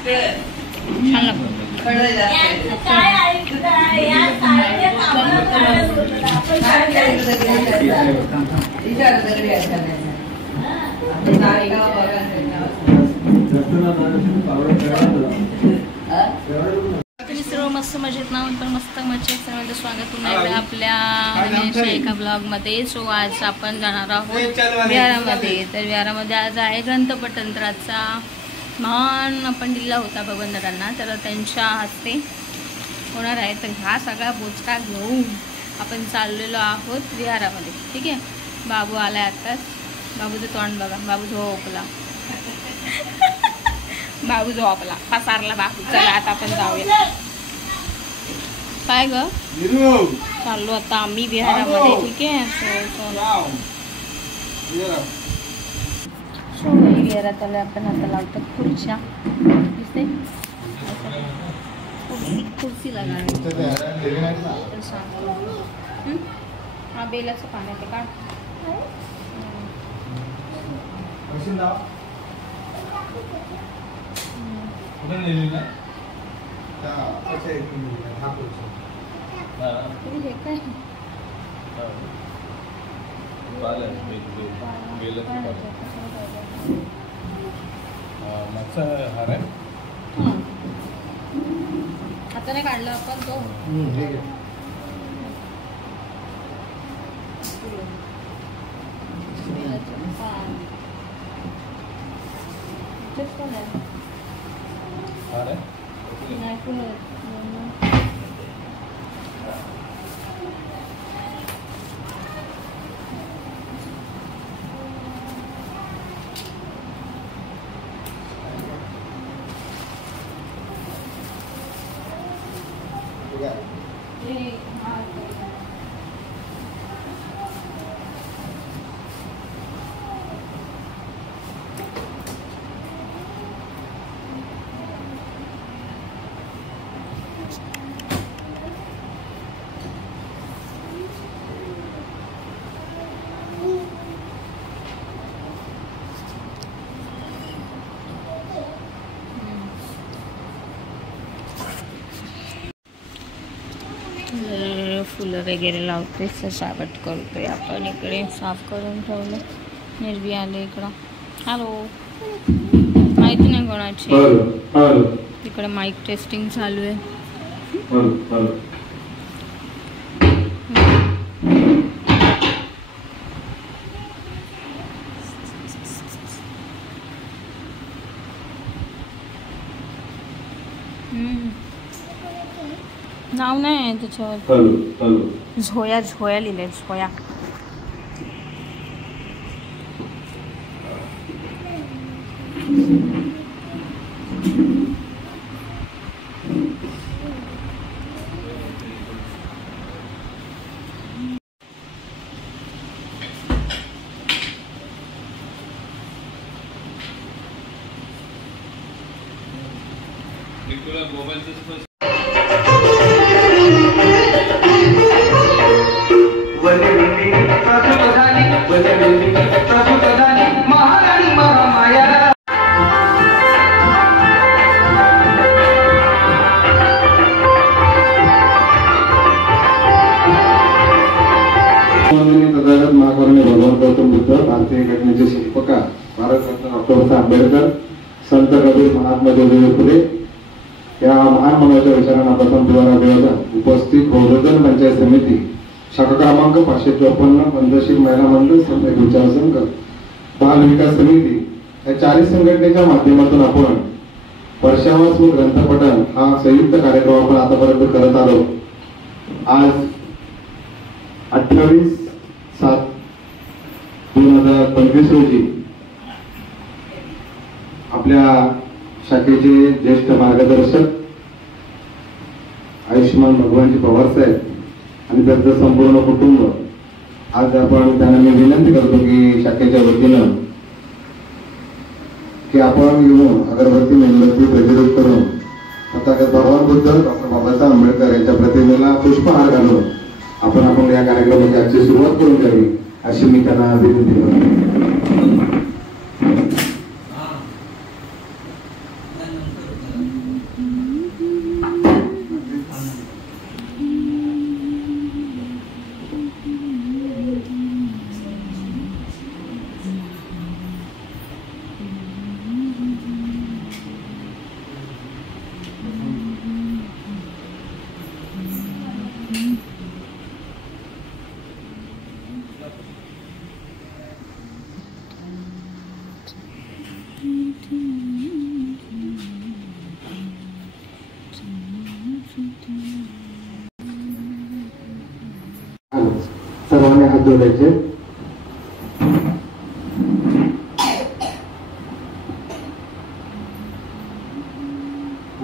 छान लागतो. तुम्ही सर्व मस्त मजेत ना, पण मस्त मजेत सर्वांचं स्वागत पुन्हा एकदा आपल्या एका ब्लॉग मध्ये. सो आज आपण जाणार आहोत विहारामध्ये. तर विहारामध्ये आज आहे ग्रंथ तंत्राचा महान आपण दिला होता बबनदादांना, तर त्यांच्या हस्ते होणार आहे. तर हा सगळा बोचका घेऊन आपण चाललेलो आहोत विहारामध्ये. ठीक आहे. बाबू आलाय आत्ताच. बाबूचं तोंड बघा. बाबू झोपला. बाबू झोपला. पसारला बाबू. चला आता आपण जाऊया. काय ग चाललो आता आम्ही विहारामध्ये. ठीक आहे. सो विहारात आलो आपण. आता लावतात खुर्च्या. दिसते कुर्सी लगावी. हा बेलाचं पाणी ते काढ. आता नाही काढलं आपण तो. फुलं वगैरे लावते. सजावट करतोय आपण. इकडे साफ करून ठेवलं. निर्वी आले इकडं. हॅलो. माहिती नाही कोणाची. तिकडे माईक टेस्टिंग चालू आहे. नाव नाही त्याच्यावर. झोया झोया लिहिले. झोया. भगवान गौतम बुद्ध, भारतीय घटनेचे शिल्पकार भारतरत्न डॉक्टर आंबेडकर, संत कबीर, महात्मा ज्योतिबा फुले या महान मनाच्या विचारांना प्रथम द्वारा अभिवादन. उपस्थित बहुजन पंचायत समिती शाखा क्रमांक 554, पंचशील महिला मंडळ, सामाजिक विचार संघ, बाल विकास समिती या चारही संघटनेच्या माध्यमातून आपण वर्षावास ग्रंथपठण हा संयुक्त कार्यक्रम आपण आतापर्यंत करत आलो. आज 28/7/2025 रोजी आपल्या शाखेचे ज्येष्ठ मार्गदर्शक आयुष्यमान भगवानजी पवार साहेब आणि त्यांचं संपूर्ण कुटुंब, आज आपण त्यांना मी विनंती करतो की शाखेच्या वतीनं की आपण येऊन अगरबत्ती मेणबत्ती प्रज्वलित करून तथागत भगवान बुद्ध डॉक्टर बाबासाहेब आंबेडकर यांच्या प्रतिमेला पुष्पहार घालून आपण या कार्यक्रमाची आजची सुरुवात करून द्यावी अशी मी त्यांना विनंती करतो. भावाने हात जोडायचे.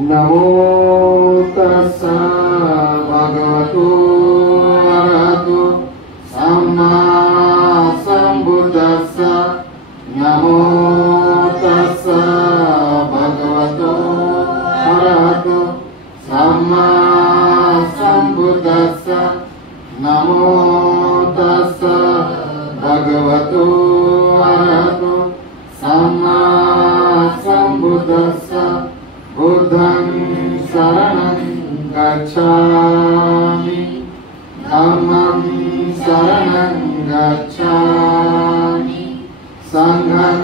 नमो तस्सा भगवतो अरहतो सम्मा सम्बुद्धस्सा. नमो तस्सा भगवतो अरहतो सम्मा सम्बुद्धस्सा. नमो तस्सा भगवतो अरहतो सम्मा सम्बुद्धस्सा. बुद्धं शरणं गच्छामि धम्मं शरणं गच्छामि संघं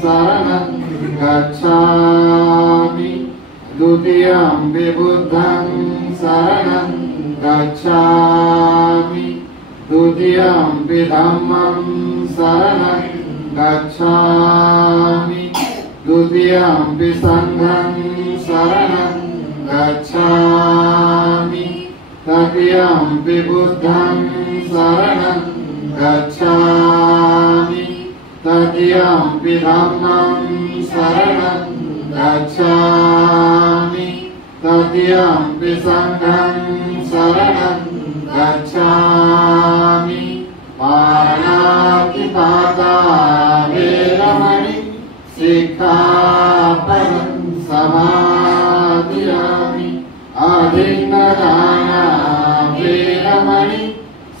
शरणं गच्छामि. द्वितीयं बुद्धं शरणं गच्छामि. द्वितीयं धम्मं शरणं गच्छामि. द्वितीयं संघं शरणं गच्छामि. तृतीयं बुद्धं शरणं गच्छामि. तृतीयं धम्मं शरणं गच्छामि. तृतीयं संघं शरणं गच्छामि. पाणातिपाता वेरमणि सिक्खापदं समादियामि. अधिन्नदाना वेरमणि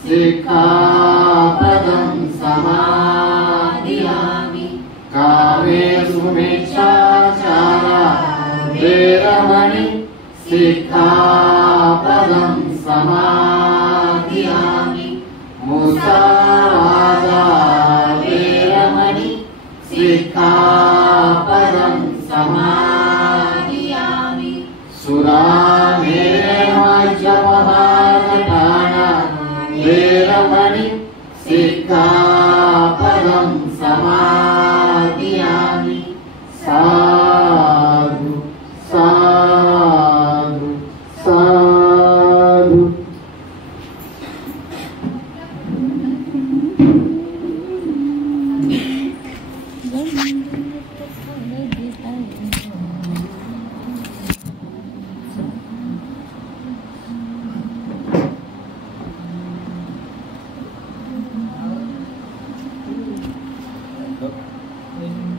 सिक्खापदं समादियामि. कामेषु मिच्छाचारा वेरमणि सिक्खापदं समादियामि. मुसावादा वेरमणि सिक्खापदं समादियामि. सुरामेरमज्जपमाददाना वेरमणि सिक्खापदं समादियामि. साधु साधु साधु.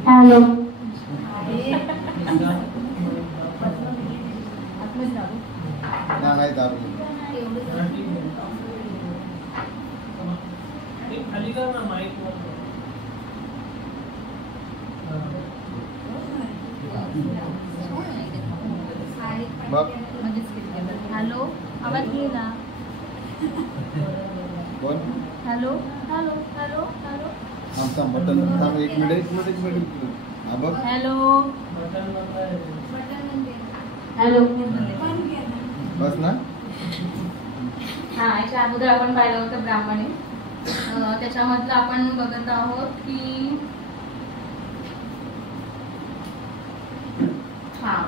हॅलो हॅलो आवाज गेला. Hello hello hello hello. एक मिनिट हॅलो हॅलो. बस ना. हा याच्या अगोदर आपण पाहिलं होतं ब्राह्मणे. त्याच्यामधलं आपण बघत आहोत की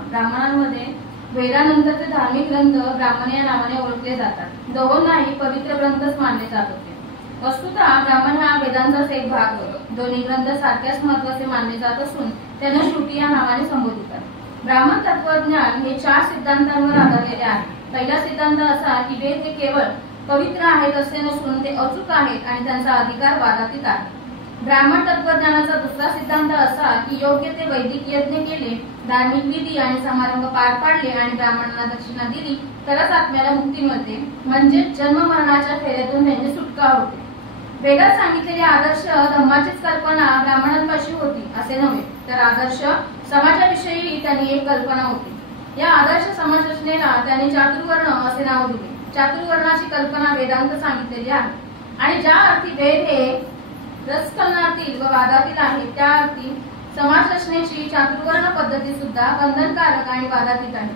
ब्राह्मणांमध्ये वेदानंतरचे धार्मिक ग्रंथ ब्राह्मण या नावाने ओळखले जातात. दोन नाही पवित्र ग्रंथच मानले जात होते. वस्तुतः ब्राह्मण हा वेदांचाच एक भाग होतो. दोन्ही ग्रंथ सारख्याच महत्त्वाचे मानले जात असून त्यांना श्रुती या नावाने संबोधितात. ब्राह्मण तत्वज्ञान हे 4 सिद्धांतांवर आधारलेले आहे. पहिला सिद्धांत असा की वेद हे केवळ पवित्र आहेत असे नसून ते अचूक आहेत आणि त्यांचा अधिकार वादातीत आहे. ब्राह्मण तत्वज्ञानाचा दुसरा सिद्धांत असा की योग्य ते वैदिक यज्ञ केले, धार्मिक विधी आणि समारंभ पार पाडले आणि ब्राह्मणांना दक्षिणा दिली तरच आत्म्याला मुक्ती मिळते, म्हणजे जन्म मरणाच्या फेऱ्यातून त्यांची सुटका होते. वेदात सांगितलेले आदर्श धम्माचीच कल्पना ब्राह्मणांपाशी होती असे नव्हे, तर आदर्श समाजाविषयी त्यांनी एक कल्पना होती. या आदर्श समाज रचनेला त्यांनी चातुर्वर्ण असे नाव दिले. चातुर्वर्णाची कल्पना वेदांत सांगितलेली आहे आणि ज्या अर्थी वेद हे रसकलनातील व वादातील आहे त्या अर्थी समाज रचनेची चातुर्वर्ण पद्धती सुद्धा बंधनकारक आणि वादातीत आहे.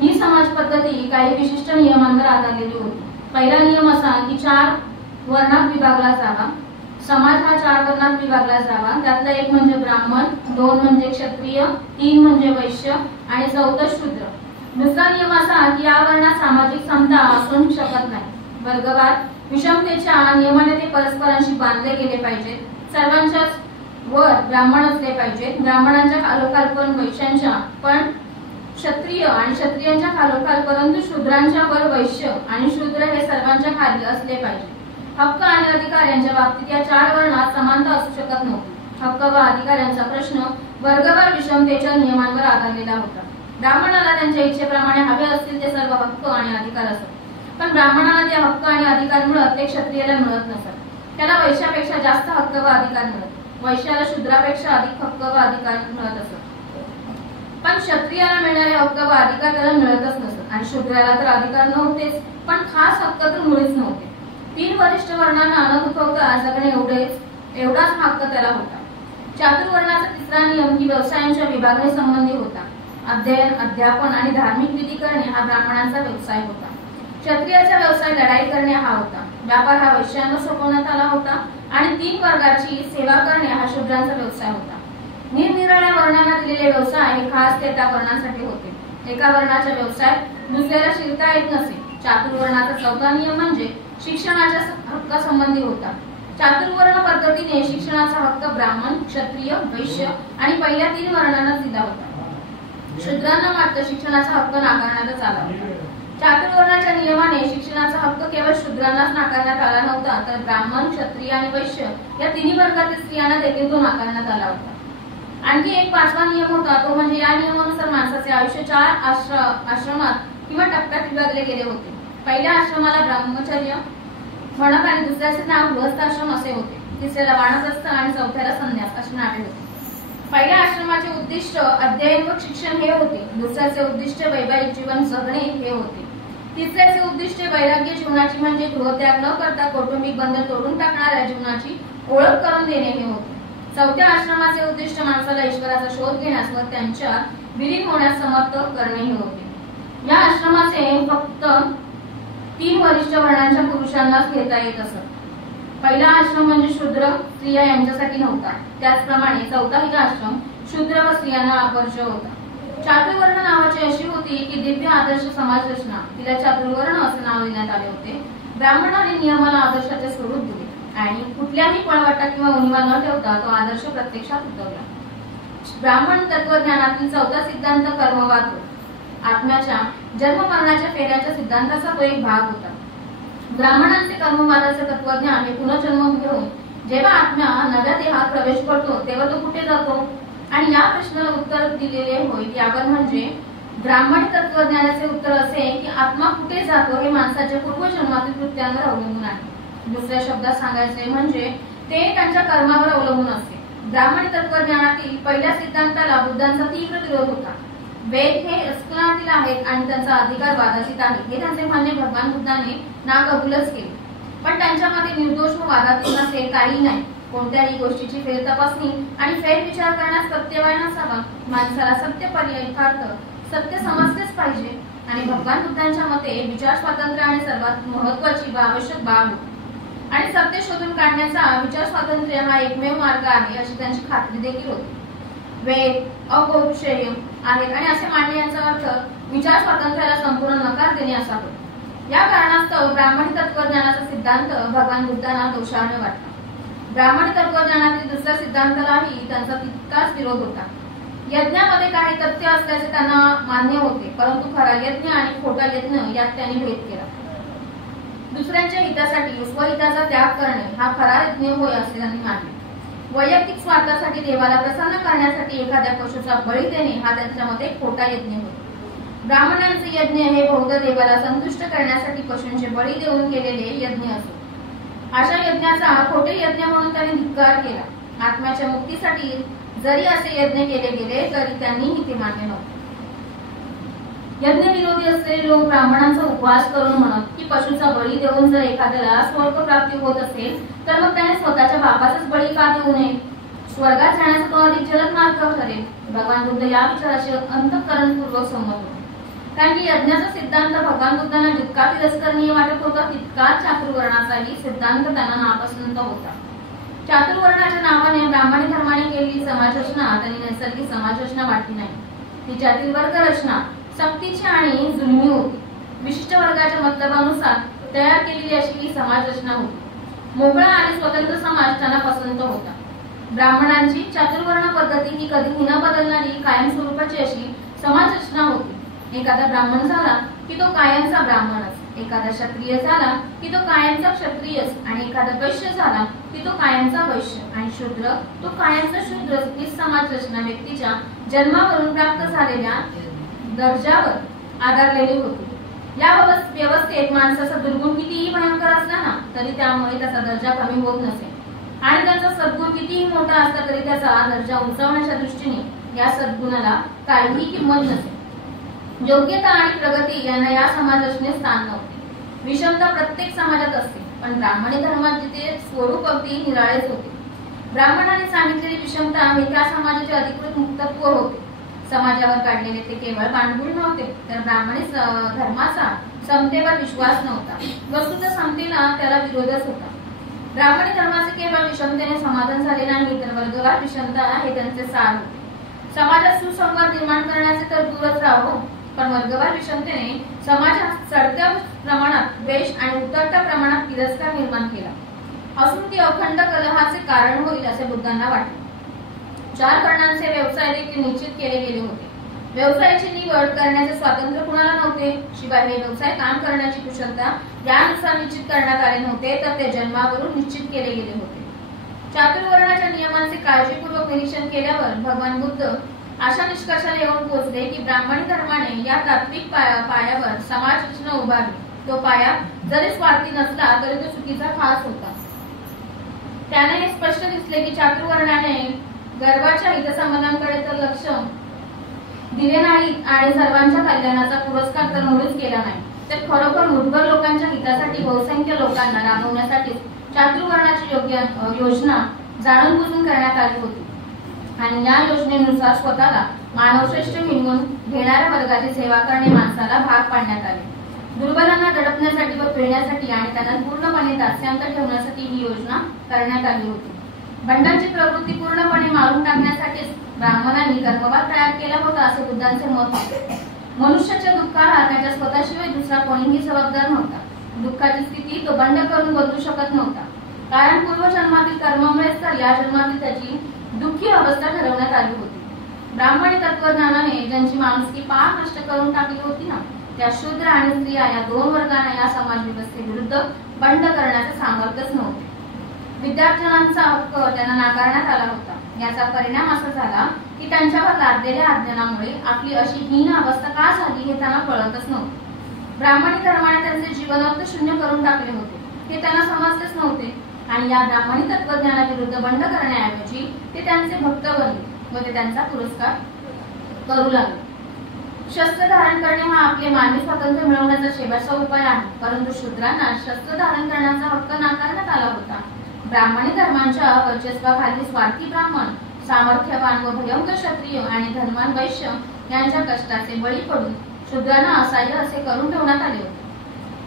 ही समाज पद्धती काही विशिष्ट नियमांवर आधारलेली होती. पहिला नियम असा की 4 वर्णात विभागला जावा. समाज हा 4 वर्णात विभागला जावा. त्यातला एक म्हणजे ब्राह्मण, 2 म्हणजे क्षत्रिय, 3 म्हणजे वैश्य आणि 4 शूद्र. दुसरा नियम असा की या वर्णात सामाजिक समता असून शकत नाही. वर्गवाद विषमतेच्या नियमाने ते परस्परांशी बांधले गेले पाहिजेत। सर्वांच्याच वर ब्राह्मण असले पाहिजेत। ब्राह्मणांच्या खालोखाल पण वैश्यांच्या पण क्षत्रिय आणि क्षत्रियांच्या खालोखाल परंतु शूद्रांच्या वर वैश्य आणि शूद्र हे सर्वांच्या खाली असले पाहिजे। हक्क आणि अधिकार यांच्या बाबतीत या 4 वर्णात समानता असू शकत नव्हती। हक्क व अधिकारांचा प्रश्न वर्गवार विषमतेच्या नियमांवर आधारलेला होता। ब्राह्मणाला त्यांच्या इच्छेप्रमाणे हवे असतील ते सर्व हक्क आणि अधिकार असत, पण ब्राह्मणाला ते हक्क आणि अधिकार मिळत ते क्षत्रियाला मिळत नसत। त्याला वैश्यापेक्षा जास्त हक्क व अधिकार मिळत, वैश्याला शूद्रापेक्षा अधिक हक्क व अधिकार मिळत असत। पण क्षत्रियाला मिळणारे हक्क व अधिकार त्याला मिळतच नसत आणि शूद्राला तर अधिकार नव्हतेच, पण खास हक्क तर मुळीच नव्हते। 3 वरिष्ठ वर्णांना न दुखवता जगणे एवढाच हक्क त्याला होता। चातुर्वर्णाचा तिसरा नियम ही व्यवसायांच्या विभागणी संबंधी होता। अध्ययन, अध्यापन आणि धार्मिक विधी करणे हा ब्राह्मणांचा व्यवसाय होता। क्षत्रियाचा व्यवसाय लढाई करणे हा होता। व्यापार हा वैश्यांवर सोपवण्यात आला होता आणि 3 वर्गाची सेवा करणे हा शूद्रांचा व्यवसाय होता। निरनिराळ्या वर्णांना दिलेले व्यवसाय हे खास त्या वर्णांसाठी होते। एका वर्णाचा व्यवसाय दुसऱ्याला शिरता येत नसे। चातुर्वर्णाचा 4था नियम म्हणजे शिक्षणाच्या हक्कासंबंधी होता। चातुर्वर्ण पद्धतीने शिक्षणाचा हक्क ब्राह्मण, क्षत्रिय, वैश्य आणि पहिल्या 3 वर्णांना दिला होता। शूद्रांना मात्र शिक्षणाचा हक्क नाकारण्यात आला होता। चातुर्वर्णाच्या नियमाने शिक्षणाचा हक्क केवळ शूद्रांनाच नाकारण्यात आला नव्हता, तर ब्राह्मण, क्षत्रिय आणि वैश्य या 3 वर्गातील स्त्रियांना देखील तो नाकारण्यात आला होता। आणखी एक 5वा नियम होता, तो म्हणजे या नियमानुसार माणसाचे आयुष्य 4 आश्रमात किंवा टप्प्यात विभागले गेले होते। पहिल्या आश्रमाला ब्रह्मचर्य म्हणत आणि दुसऱ्याचे नाव गृहस्थाश्रम असे होते। तिसऱ्याला वानप्रस्थ आणि चौथ्याला संन्यास अशी नावे होती। पहिल्या आश्रमाचे उद्दिष्ट अध्ययन व शिक्षण हे होते, दुसऱ्याचे उद्दिष्ट वैवाहिक जीवन जगणे हे होते, तिसऱ्याचे उद्दिष्ट वैराग्य जीवनाची म्हणजे गृहत्याग न करता कौटुंबिक बंधन तोडून टाकणाऱ्या जीवनाची ओळख करून देणे हे होते। चौथ्या आश्रमाचे उद्दिष्ट माणसाला ईश्वराचा शोध घेण्यास व त्यांच्या विलीन होण्यास समर्थ करणे हे होते। या आश्रमाचे फक्त 3 वरिष्ठ वर्णांच्या पुरुषांनाच घेता येत असत। पहिला आश्रम म्हणजे शूद्र स्त्रिया यांच्यासाठी नव्हता, त्याचप्रमाणे चौथाही आश्रम शूद्र व स्त्रियांना आदर्श होता। चातुर्वर्ण नावाची अशी होती की दिव्य आदर्श समाज रचना, तिला चातुर्वर्ण असे नाव देण्यात आले होते। ब्राह्मणाने नियमाला आदर्शाचे स्वरूप दिले आणि कुठल्याही पळवाटा किंवा उणीवा न ठेवता तो आदर्श प्रत्यक्षात उतरला। ब्राह्मण तत्वज्ञानातील 4था सिद्धांत कर्मवाद होता। आत्म्याच्या जन्म मरणाच्या फेऱ्याच्या सिद्धांताचा तो एक भाग होता। ब्राह्मणांचे कर्मवादाचे तत्वज्ञान हे पुनर्जन्म घेऊन जेव्हा आत्मा नव्या देहात प्रवेश करतो तेव्हा तो कुठे जातो आणि या प्रश्नाला उत्तर दिलेले होय यावर म्हणजे ब्राह्मणी तत्वज्ञानाचे उत्तर असे की आत्मा कुठे जातो हे माणसाच्या पूर्वजन्मातील कृत्यांवर अवलंबून आहे। दुसऱ्या शब्दात सांगायचे म्हणजे ते त्यांच्या कर्मावर अवलंबून असते। ब्राह्मणी तत्वज्ञानातील पहिल्या सिद्धांताला बुद्धांचा तीव्र विरोध होता। वेद हे अस्तित्वातील आहेत आणि त्यांचा अधिकार वादातीत आहे हे त्यांचे म्हणणे भगवान बुद्धाने नाकबूलच केले, पण त्यांच्यामध्ये निर्दोष व वादातीत नसे काही नाही। कोणत्याही गोष्टीची फेर तपासणी आणि फेर विचार करण्यास प्रत्यवाय नसावा। माणसाला सत्य पर्यर्थार्थ सत्य समजतेच पाहिजे आणि भगवान बुद्धांच्या मते विचार स्वातंत्र्य आणि सर्वात महत्वाची व आवश्यक बाब आणि सत्य शोधून काढण्याचा विचार स्वातंत्र्य हा एकमेव मार्ग आहे अशी त्यांची खात्री देखील होती। वेद अपौरुषेय आहेत आणि असे मानणे याचा अर्थ विचार स्वातंत्र्याला संपूर्ण नकार देणे असा होतो। या कारणास्तव ब्राह्मणी तत्वज्ञानाचा सिद्धांत भगवान बुद्धांना दोषार्ह वाटला। ब्राह्मणी तत्वज्ञानातील दुसऱ्या सिद्धांतालाही त्यांचा तितकाच विरोध होता। यज्ञामध्ये काही तथ्य असल्याचे त्यांना मान्य होते, परंतु खरा यज्ञ आणि खोटा यज्ञ यात त्यांनी भेद केला। दुसऱ्यांच्या हितासाठी स्वहिताचा त्याग करणे हा खरा यज्ञ होय असे त्यांनी मानले। वैयक्तिक स्वार्थासाठी देवाला प्रसन्न करण्यासाठी एखाद्या पशुचा बळी देणे हा त्यांच्या मते खोटा यज्ञ होता। ब्राह्मणांचे यज्ञ हे बौद्ध देवाला संतुष्ट करण्यासाठी पशूंचे बळी देऊन केलेले यज्ञ असो। अशा यज्ञाचा खोटे यज्ञ म्हणून त्यांनी धिक्कार केला। आत्म्याच्या मुक्तीसाठी जरी असे यज्ञ केले गेले तरी त्यांनीही ते मान्य नव्हते। यज्ञ विरोधी असलेले लोक ब्राह्मणांचा उपवास करून म्हणत की पशुचा बळी देऊन जर एखाद्याला स्वर्ग प्राप्ती होत असेल तर मग त्याने स्वतःच्या बापाचाच बळी का देऊ नये, स्वर्गात जाण्याचा तो अधिक जलद मार्ग ठरेल। भगवान बुद्ध या विचाराशी अंतःकरणपूर्वक सहमत होते, कारण की यज्ञाचा सिद्धांत भगवान बुद्धांना जितका तिरस्करणीय वाटत होता तितकाच चातुर्वर्णाचाही सिद्धांत त्यांना नापसंत होता। चातुर्वर्णाच्या नावाने ब्राह्मणी धर्माने केलेली समाजरचना त्यांनी नैसर्गिक समाजरचना वाटली नाही। तिच्यातील वर्गरचना सक्तीची आणि जुलमी होती। विशिष्ट वर्गाच्या मतलबानुसार तयार केलेली अशी ही समाज रचना होती. मोकळा आणि स्वतंत्र समाज त्यांना पसंत होता. ब्राह्मणांची चातुर्वर्ण पद्धती ही कधीही न बदलणारी कायम स्वरूपाची अशी समाज रचना होती. एखादा ब्राह्मण झाला की तो कायमचा ब्राह्मणच, एखादा क्षत्रिय झाला की तो कायमचा क्षत्रियच, आणि एखादा वैश्य झाला की तो कायमचा वैश्य, आणि शूद्र तो कायमचा शूद्र. ही समाज रचना व्यक्तीच्या जन्मावरून प्राप्त झालेल्या दर्जावर आधारलेली होती. या व्यवस्थेत माणसाचा दुर्गुण कितीही भयंकर असला ना तरी त्यामुळे त्याचा दर्जा कमी होत नसे, आणि त्याचा सद्गुण कितीही मोठा असला तरी त्याचा दर्जा उंचावण्याच्या दृष्टीने या सद्गुणाला काहीही किंमत नसे. योग्यता आणि प्रगती यांना या समाज रचनेत स्थान नव्हते. विषमता प्रत्येक समाजात असते, पण ब्राह्मणी धर्मात जिथे स्वरूप अगदी निराळेच होते. ब्राह्मणांनी सांगितलेली विषमता हे त्या समाजाचे अधिकृत मुक्तत्व होते. समाजावर काढलेले ते केवळ बांधूळ नव्हते, तर ब्राह्मणी धर्माचा समतेवर विश्वास नव्हता. वस्तुतः समतेला त्याला विरोधच होता. ब्राह्मणी धर्माचे केवळ विषमतेने समाधान झाले नाही, तर वर्गवार विषमता हे त्यांचे सार होते. समाजात सुसंवाद निर्माण करण्याचे तर दूरच राहो, पण वर्गवार विषमतेने समाजात चढत्या प्रमाणात द्वेष आणि उतरत्या प्रमाणात तिरस्कार निर्माण केला असून ती अखंड कलहाचे कारण होईल असे बुद्धांना वाटले. 4 वर्णांचे व्यवसाय देखील निश्चित केले गेले होते. व्यवसायाची निवड करण्याचे स्वातंत्र्य कुणाला नव्हते. शिवाय हे व्यवसाय काम करण्याची कुशलता यानुसार निश्चित करण्यात आले नव्हते, तर ते जन्मावरून निश्चित केले गेले होते. चातुर्वर्णाच्या नियमांचे काळजीपूर्वक निरीक्षण केल्यावर भगवान बुद्ध अशा निष्कर्षाला येऊन पोहोचले की ब्राह्मणी धर्माने या तात्विक पायावर समाज रचना उभारली. तो पाया जरी स्वार्थी नसला तरी तो चुकीचा खास होता. त्याने हे स्पष्ट दिसले की चातुर्वर्णाने गर्वाच्या हितसंबंधांकडे तर लक्ष दिले नाही आणि सर्वांच्या कल्याणाचा पुरस्कार तर मुळीच केला नाही, तर खरोखर मुठभर लोकांच्या हितासाठी बहुसंख्य लोकांना राबवण्यासाठी चातुर्वर्णाची योजना जाणून बुजून करण्यात आली होती. आणि या योजनेनुसार स्वतःला मानवश्रेष्ठ मिळवून घेणाऱ्या वर्गाची सेवा करणे माणसाला भाग पाडण्यात आले. दुर्बलांना दडपण्यासाठी व पिळण्यासाठी आणि त्यांना पूर्णपणे दास्यांत ठेवण्यासाठी ही योजना करण्यात आली होती. बंडाची प्रवृत्ती पूर्णपणे मारून टाकण्यासाठी ब्राह्मणांनी गर्भपात तयार केला होता असे बुद्धांचे मत होते. मनुष्याच्या दुःखाला त्याच्या स्वतःशिवाय दुसरा कोणीही जबाबदार नव्हता. दुःखाची स्थिती तो बंड करून बदलू शकत नव्हता, कारण पूर्वजन्मातील कर्मामुळेच तर या जन्मातील त्याची दुःखी अवस्था ठरवण्यात आली होती. ब्राह्मणी तत्वज्ञानाने ज्यांची माणुसकी पार नष्ट करून टाकली होती ना, त्या शूद्र आणि स्त्रिया या 2 वर्गांना या समाज व्यवस्थेविरुद्ध बंड करण्याचे सामर्थ्यच नव्हते. विद्यार्थ्यांचा हक्क त्यांना नाकारण्यात आला होता. याचा परिणाम असा झाला की त्यांच्यावर लादलेल्या अज्ञानामुळे आपली अशी हीन अवस्था का झाली हे त्यांना कळतच नव्हते. ब्राह्मणी धर्माने त्यांचे जीवनोत्तर शून्य करून टाकले होते हे त्यांना समजलेच नव्हते, आणि या ब्राह्मणी तत्वज्ञानाविरुद्ध बंड करण्याऐवजी ते त्यांचे भक्त बनले व ते त्यांचा पुरस्कार करू लागले. शस्त्र धारण करणे हा आपले मानवी स्वातंत्र्य मिळवण्याचा शेवटचा उपाय आहे, परंतु शूद्रांना शस्त्र धारण करण्याचा हक्क नाकारण्यात आला होता. ब्राह्मणी धर्मांच्या वर्चस्वाखाली स्वार्थी ब्राह्मण, सामर्थ्यवान व भयंकर क्षत्रिय आणि धनवान वैश्य यांच्या कष्टाचे बळी पडून शूद्रांना असहाय्य असे करून ठेवण्यात आले होते.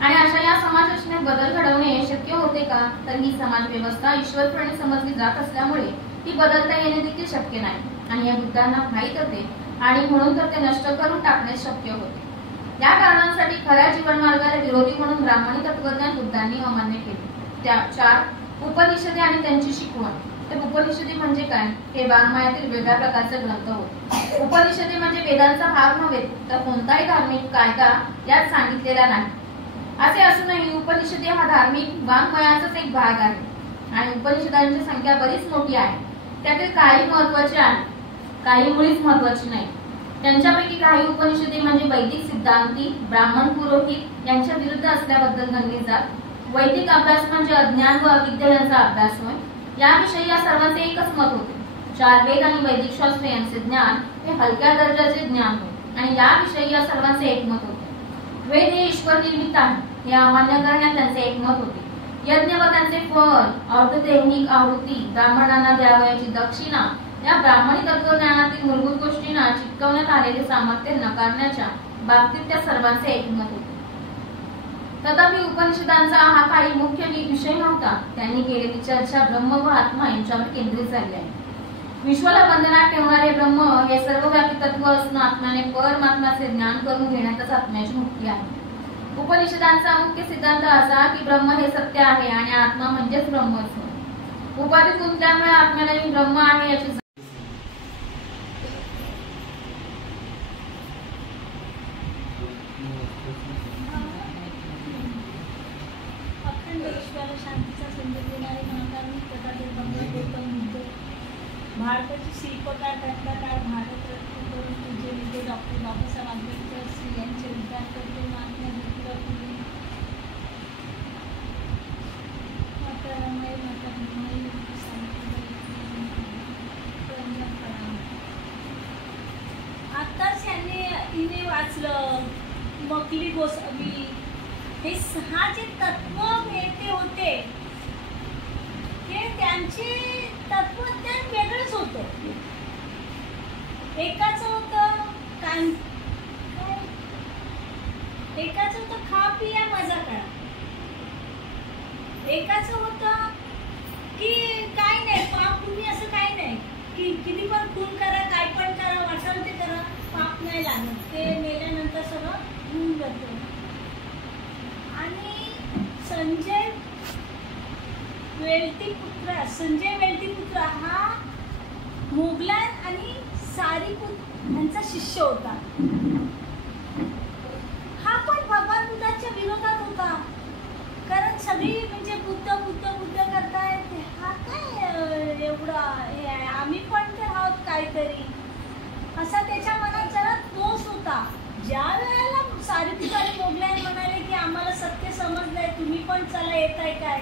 आणि अशा या समाज रचनेत बदल घडवणे शक्य होते का? तर ही समाज व्यवस्था ईश्वरप्रेरित समजली जात असल्यामुळे ती बदलता येणे देखील शक्य नाही, आणि या बुद्धांना माहीत होते, आणि म्हणून तर ते नष्ट करून टाकणे शक्य होते. या कारणांसाठी खऱ्या जीवनमार्गाला विरोधी म्हणून ब्राह्मणी तत्वज्ञान बुद्धांनी अमान्य केले. त्या 4 उपनिषदे आणि त्यांची शिकवण. तर उपनिषदे म्हणजे काय? हे वाङ्मयातील वेगळ्या प्रकारचे ग्रंथ होते. उपनिषदे म्हणजे वेदांचा भाग नव्हे, तर कोणताही धार्मिक कायदा यात सांगितलेला नाही असे असूनही उपनिषदे हा धार्मिक वाङ्मयाचाच एक भाग आहे, आणि उपनिषदांची संख्या बरीच मोठी आहे. त्यातील काही महत्वाचे आहे, काही मुळीच महत्वाची नाही. त्यांच्यापैकी काही उपनिषदे म्हणजे वैदिक सिद्धांती ब्राह्मण पुरोहित यांच्या विरुद्ध असल्याबद्दल गणली जात. वैदिक अभ्यास म्हणजे अज्ञान व अविद्या यांचा अभ्यास होय. याविषयी या सर्वांचे एकच मत होते. 4 वेद आणि वैदिक शास्त्र यांचे ज्ञान हे हलक्या दर्जाचे ज्ञान होय, आणि याविषयी या सर्वांचे एकमत होते. वेद हे ईश्वर निर्मित आहे हे अमान्य करण्यात त्यांचे एकमत होते. यज्ञ व त्यांचे फळ, अर्धदैनिक आहुती, ब्राह्मणांना द्यावयाची दक्षिणा या ब्राह्मणी तत्वज्ञानातील मूलभूत गोष्टींना चिटकवण्यात आलेले सामर्थ्य नकारण्याच्या बाबतीत त्या सर्वांचे एकमत होते. तथापि उपनिषदांचा हा काही मुख्य विषय नव्हता. त्यांनी केलेली चर्चा ब्रह्म व आत्मा यांच्यावर केंद्रित झाली आहे. विश्वाला बंधनात ठेवणारे ब्रह्म हे सर्वव्यापी तत्व असून आत्म्याने परमात्म्याचे ज्ञान करून घेण्यातच आत्म्याची मुक्ती आहे. उपनिषदांचा मुख्य सिद्धांत असा की ब्रह्म हे सत्य आहे आणि आत्मा म्हणजेच ब्रह्मच. उपाधी गुंतल्यामुळे आत्म्याला मी ब्रह्म आहे याची शांतीचा संदेश देणारे महाकारुणिक तथागत भगवान गौतम बुद्ध, भारताचे शिल्पकार ग्रंथकार, भारतरत्न करून पूज्य नेते डॉक्टर बाबासाहेब आंबेडकर श्री यांचे उद्धार करते महात्मा ज्योतिबा फुले, माता रमाई, माता भीमाई, आत्ताच हिने वाचलं मकली गोसावी. हे 6 जे तत्व नेते होते ते त्यांचे तत्वज्ञान वेगळंच होतं. एकाचं होतं खा पिया मजा करा, एकाचं होतं की काय नाही पाप पुण्य असं काही नाही, की किती पण खून करा काय पण करा वाटाल ते करा पाप नाही लागत, ते मेल्यानंतर सगळं होऊन जातं. आणि संजय वेळतीपुत्र हा मोगलान आणि सारीपुत यांचा शिष्य होता. हा पण भगवान बुद्धाच्या विरोधात होता, कारण सगळी म्हणजे बुद्ध करतायत, हा काय एवढा हे आहे, आम्ही पण तर आहोत काहीतरी, असा त्याच्या मनात जरा दोष होता. ज्या वेळेला सारीपुत आणि मोगलान म्हणाले की आम्हाला सत्य समजलंय, तुम्ही पण चला येताय काय,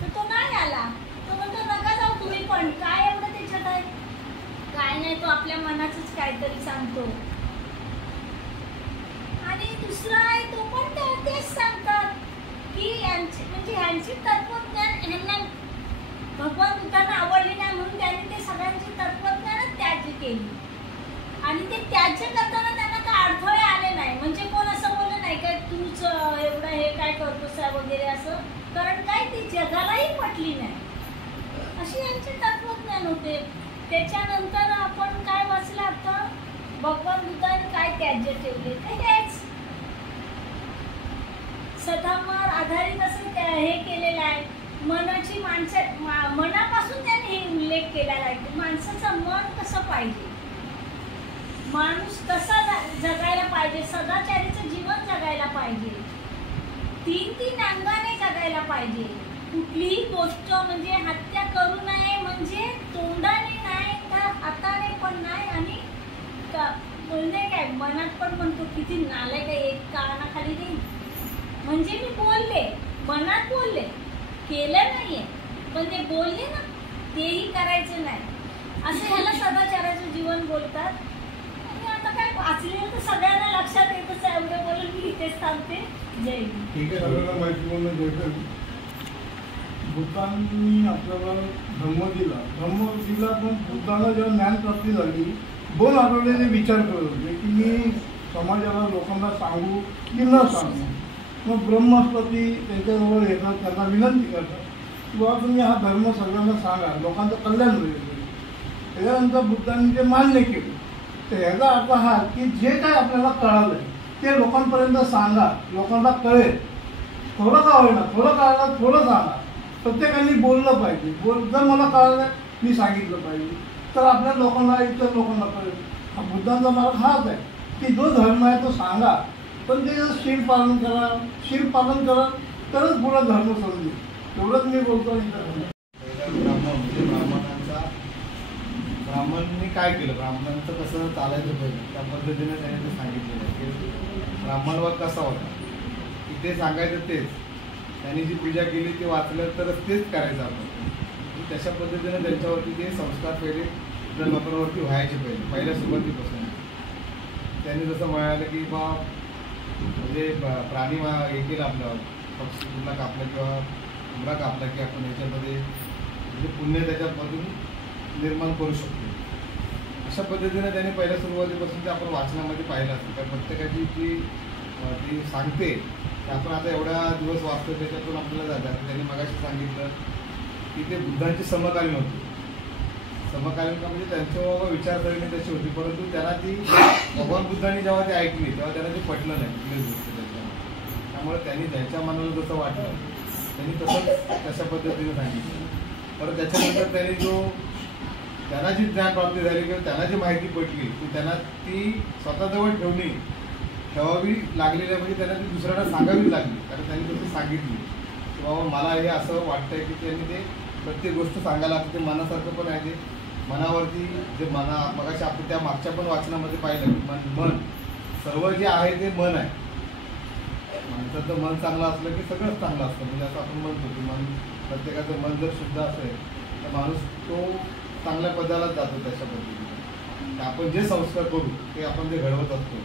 तर तो नाही आला. तो म्हणतो नका जाऊ तुम्ही पण, काय एवढं त्याच्यात आहे, काय नाही, तो आपल्या मनाचंच काहीतरी सांगतो. आणि दुसरा आहे तो पण तेच सांगतात की ह्यांची तत्वज्ञान ह्यांना भगवान बुद्धांना आवडली नाही म्हणून त्यांनी ते सगळ्यांची तत्वज्ञान त्याज्य केली. आणि ते त्याज्य करताना त्यांना काय अडथळे आले नाही, म्हणजे कोण असं बोललं नाही काय तूच एवढं हे काय करतोस वगैरे असं, कारण काय ती जगालाही पटली नाही, अशी यांचे तत्वज्ञान होते. त्याच्यानंतर आपण काय वाचलं आता, भगवान बुद्धांनी काय त्याज्य ठेवले, ते हेच सधम्मावर आधारित असं हे केलेलं आहे. मनापासून त्यांनी हे उल्लेख केलेला आहे की माणसाचं मन कसं पाहिजे, माणूस कसा जगायला पाहिजे, सदाचारीचं जीवन जगायला पाहिजे, 3 अंगाने जगायला पाहिजे. कुठलीही गोष्ट म्हणजे हत्या करू नये, म्हणजे तोंडाने नाही तर हाताने पण नाही, आणि बोलणे काय मनात पण म्हणतो किती नालायक आहे, एक कानाखाली देईन, म्हणजे मी बोलले, मनात बोलले, केलं नाहीये पण ते बोलले ना, तेही करायचं नाही, असं ह्याला सदाचाराचं जीवन बोलतात. आता काय वाचले तर सगळ्यांना लक्षात येतच आहे, एवढं बोलून मी इथेच थांबते. जय हिंद. ठीक आहे, सगळ्यांना माहिती म्हणून बुद्धांनी आपल्याला धर्म दिला, पण बुद्धाला जेव्हा ज्ञान प्राप्ती झाली 2 आठवड्याने विचार करत होते की मी समाजाला लोकांना सांगू की न सांगू. मग ब्रह्मस्पती त्यांच्याजवळ येतात, त्यांना विनंती करतात की बाबा तुम्ही हा धर्म सगळ्यांना सांगा, लोकांचं कल्याण होईल. त्याच्यानंतर बुद्धांनी ते मान्य केलं. तर ह्याचा अर्थ हा की जे काय आपल्याला कळालं ते लोकांपर्यंत सांगा, लोकांना कळेल, थोडं का होईना, थोडं कळालं थोडं सांगा. प्रत्येकाने बोललं पाहिजे. जर मला कळालं मी सांगितलं पाहिजे, तर आपल्या लोकांना इतर लोकांना कळेल. हा बुद्धांचा मार्ग हाच आहे की जो धर्म आहे तो सांगा, पण ते शील पालन करा तरच पुढे धर्म समजेल. एवढंच मी बोलतो. ब्राह्मणांनी काय केलं, ब्राह्मणांचं कसं चालायचं पाहिजे त्या पद्धतीने त्याने ते सांगितलेलं आहे की ब्राह्मणवाद कसा होता की ते सांगायचं तेच, त्यांनी जी पूजा केली ती वाचलं तरच तेच करायचं आपण. तशा पद्धतीने त्यांच्यावरती ते संस्कार पहिले त्या लोकांवरती व्हायचे पहिल्या सुरुवातीपासून. त्यांनी जसं म्हणालं की बा म्हणजे प्राणी हे केलं आपल्यावर, पक्षी कुठला कापला किंवा कुंबडा कापला की आपण याच्यामध्ये म्हणजे पुण्य त्याच्यामधून निर्माण करू शकतो. अशा पद्धतीने त्यांनी पहिल्या सुरुवातीपासून ते आपण वाचनामध्ये पाहिलं असेल. तर प्रत्येकाची जी ती सांगते ते आपण आता एवढ्या दिवस वाचतो त्याच्यातून आपल्याला जातात. त्यांनी मगाशी सांगितलं की ते बुद्धांची समकालीन होती. समकालीन का म्हणजे त्यांच्या विचारसरणी तशी होती, परंतु त्यांना ती भगवान बुद्धांनी जेव्हा ते ऐकली तेव्हा त्यांना ते पटलं नाही कुठलीच गोष्ट. त्याच्यामुळे त्यामुळे त्यांनी त्यांच्या मनाला जसं वाटलं त्यांनी तसंच तशा पद्धतीने सांगितलं. परत त्याच्यानंतर त्यांना जी ज्ञानप्राप्ती झाली किंवा त्यांना जी माहिती पडली ती त्यांना ती स्वतःजवळ ठेवावी लागलेली, म्हणजे त्यांना ती दुसऱ्यांना सांगावी लागली. कारण त्यांनी तसं सांगितली की बाबा मला हे असं वाटतंय की त्यांनी ते प्रत्येक गोष्ट सांगायला लागते. ते मनासारखं पण आहे, ते मनावरती जे मगाशी आपण त्या मागच्या पण वाचनामध्ये पाहिलं की मन सर्व जे आहे ते मन आहे. माणसाचं मन चांगलं असलं की सगळंच चांगलं असतं. म्हणजे असं आपण म्हणतो की मन प्रत्येकाचं मन जर शुद्ध असेल तर माणूस तो चांगल्या पदालाच जातो. त्याच्या पद्धतीने आपण जे संस्कार करू ते आपण जे घडवत असतो.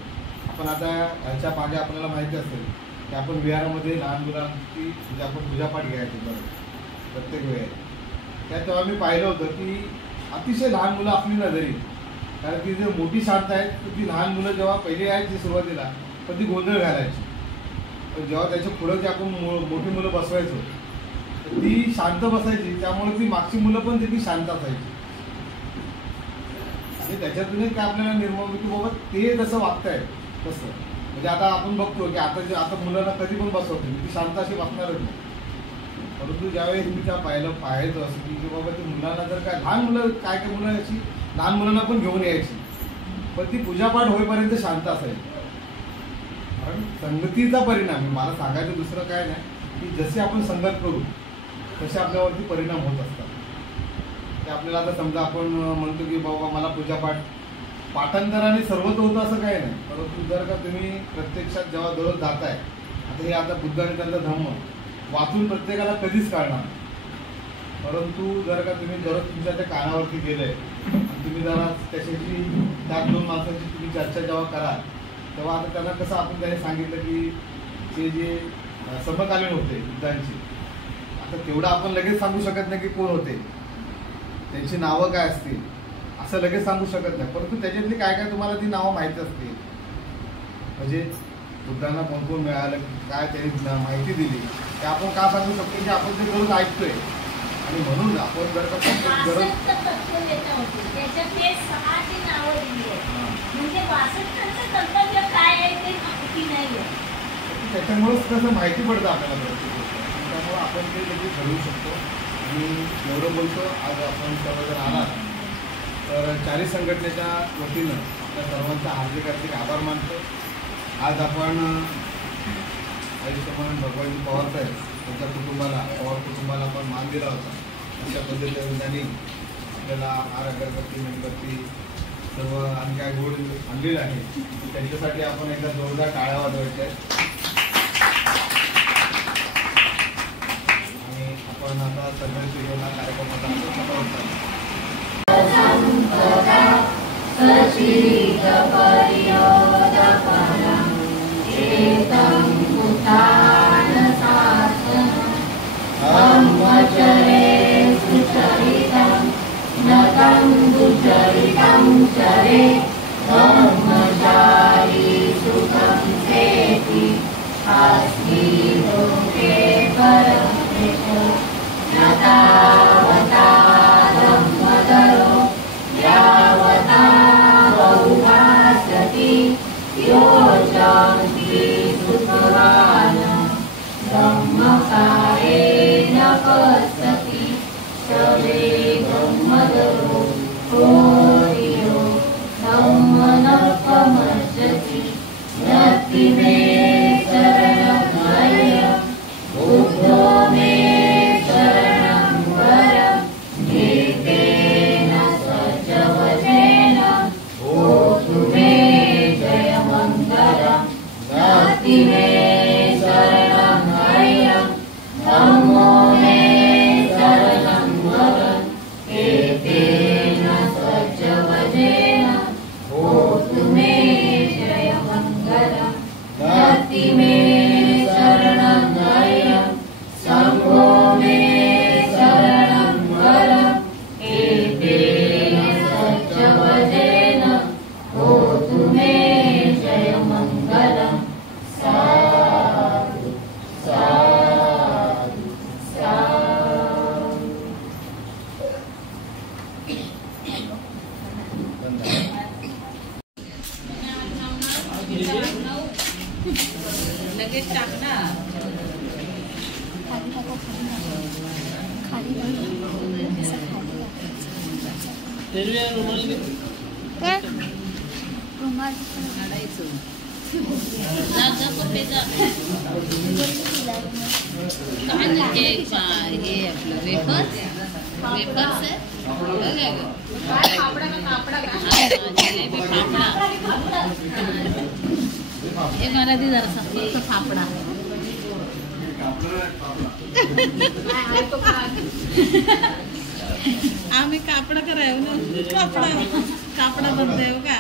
आपण आता ह्याच्या मागे आपल्याला माहिती असेल की आपण विहारामध्ये लहान मुलांची म्हणजे आपण पूजापाठ घ्यायचो बरं प्रत्येक वेळेस. त्या तेव्हा मी पाहिलं होतं की अतिशय लहान मुलं आपली नजरी, कारण की जे मोठी शांत आहेत तर ती लहान मुलं जेव्हा पहिली यायची सुरुवातीला तर ती गोंधळ घालायची. पण जेव्हा त्याच्या पुढं जे आपण मोठी मुलं बसवायचो तर ती शांत बसायची. त्यामुळे ती मागची मुलं पण ती शांत असायची. आणि त्याच्यातून काय आपल्याला निर्माण की बाबा ते जसं वागताय तसं. म्हणजे आता आपण बघतो की आता मुलांना कधी पण बसवतो ती शांत अशी बसणारच नाही. परंतु ज्यावेळेस मी त्या पाहायचं असं की बाबा ती मुलांना जर काय लहान मुलं काय मुलं अशी लहान मुलांना पण घेऊन यायची, पण ती पूजापाठ होईपर्यंत शांत असायची. कारण संगतीचा परिणाम, मला सांगायचं दुसरं काय नाही की जसे आपण संगत करू तसे आपल्यावरती परिणाम होत असतात. ते आपल्याला आता समजा आपण म्हणतो की बाबा मला पूजापाठ पाठांतराने सर्वच होतं असं काही नाही. परंतु जर का तुम्ही प्रत्यक्षात जेव्हा दररोज जाताय, आता बुद्ध आणि त्यांचा धम्म वाचून प्रत्येकाला कधीच कळणार. परंतु जर का तुम्ही दररोज तुमच्या त्या कानावरती गेलंय आणि तुम्ही जरा त्याच्याशी त्या दोन माणसांची तुम्ही चर्चा जेव्हा कराल तेव्हा आता त्यांना कसं आपण त्याने सांगितलं की ते जे समकालीन होते बुद्धांची, आता तेवढं आपण लगेच सांगू शकत नाही की कोण होते, त्यांची नावं काय असतील असं लगेच सांगू शकत नाही. परंतु त्याच्यातली काय काय तुम्हाला ती नावं माहीत असतील. म्हणजे बुद्धांना कोण कोण मिळालं, काय त्यांनी माहिती दिली ते आपण का सांगू शकतो की आपण ते दररोज ऐकतोय. आणि म्हणून आपण जर का त्याच्यामुळेच कसं माहिती पडतं आपल्याला. त्यामुळं आपण ते लगेच ठरवू शकतो. आणि एवढं बोलतो आज आपण सर्वजण आलात तर चारी संघटनेच्या वतीनं आपल्या सर्वांचा हार्दिक आभार मानतो. आज आपण आयुष्यमान भगवानजी पवार साहेब त्यांच्या कुटुंबाला पवार कुटुंबाला आपण मान दिला होता. अशा पद्धतीने त्यांनी आपल्याला हार अगरबत्ती मेणबत्ती सर्व आणि काय गोड आणलेलं आहे. त्यांच्यासाठी आपण एकदा जोरदार टाळ्या वाजवायच्या आहेत. आणि आपण आता सगळ्यांच्या कार्यक्रमाचा लगेच टाक ना. हे मला ती जरासा फक्त फाफडा. आम्ही कापडा करायला कापडा कापडा बनते का.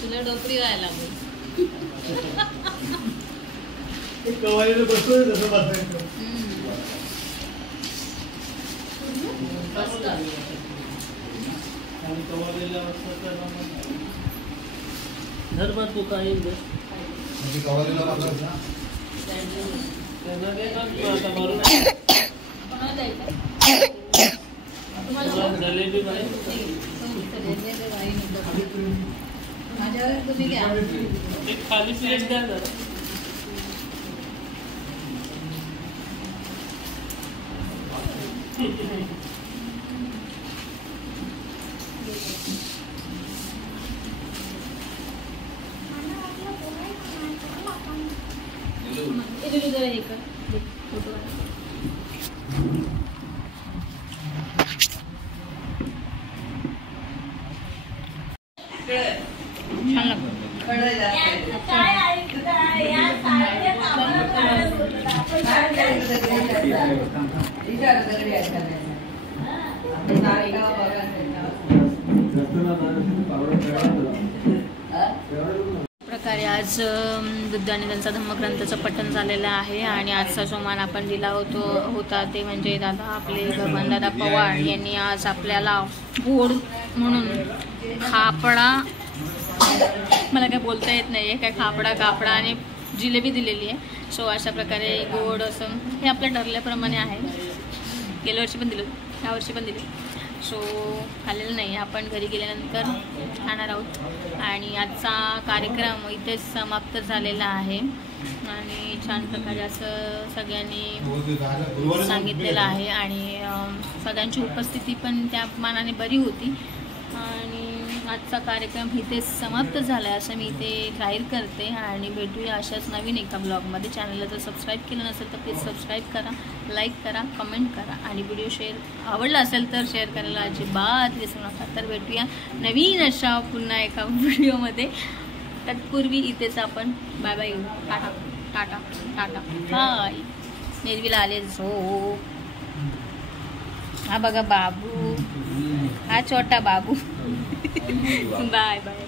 तुला डोकरी राहायला धर्मात तू काही तुम्ही घ्या खाली प्लेट द्या जरा. छान लागतं. प्रकारे आज बुद्ध आणि त्यांचा धम्मग्रंथाचं पठण झालेलं आहे आणि आजचा जो मान आपण दिला होता ते म्हणजे दादा आपले भगवान दादा पवार यांनी आज आपल्याला गोड म्हणून खापडा, मला काय बोलता येत नाही आहे, काय खापडा कापडा आणि जिलेबी दिलेली आहे. सो अशा प्रकारे गोड असं हे आपल्या ठरल्याप्रमाणे आहे. गेल्या वर्षी पण दिलं, यावर्षी पण दिलं. सो खाल्लेलं नाही, आपण घरी गेल्यानंतर खाणार आहोत. आणि आजचा कार्यक्रम इथेच समाप्त झालेला आहे आणि छान प्रकारे असं सगळ्यांनी सांगितलेलं आहे आणि सगळ्यांची उपस्थिती पण त्या मानाने बरी होती. आणि आजचा कार्यक्रम इथे समाप्त झाला आहे असं मी इथे जाहीर करते आणि भेटूया अशाच नवीन एका ब्लॉगमध्ये. चॅनलला जर सबस्क्राईब केलं नसेल तर प्लीज सबस्क्राईब करा, लाईक करा, कमेंट करा आणि व्हिडिओ आवडला असेल तर शेअर करायला अजिबात विसरू नका. तर भेटूया नवीन अशा पुन्हा एका व्हिडिओमध्ये. तत्पूर्वी इथेच आपण बाय बाय येऊ. Tata tata tata bye. निर्वीला आले झो. हा बघा बाबू, हा छोटा बाबू. Bye bye.